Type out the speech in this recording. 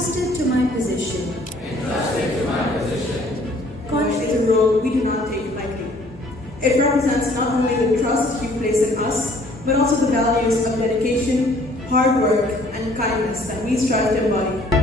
entrusted to my position. College is a role we do not take lightly. It represents not only the trust you place in us, but also the values of dedication, hard work, and kindness that we strive to embody.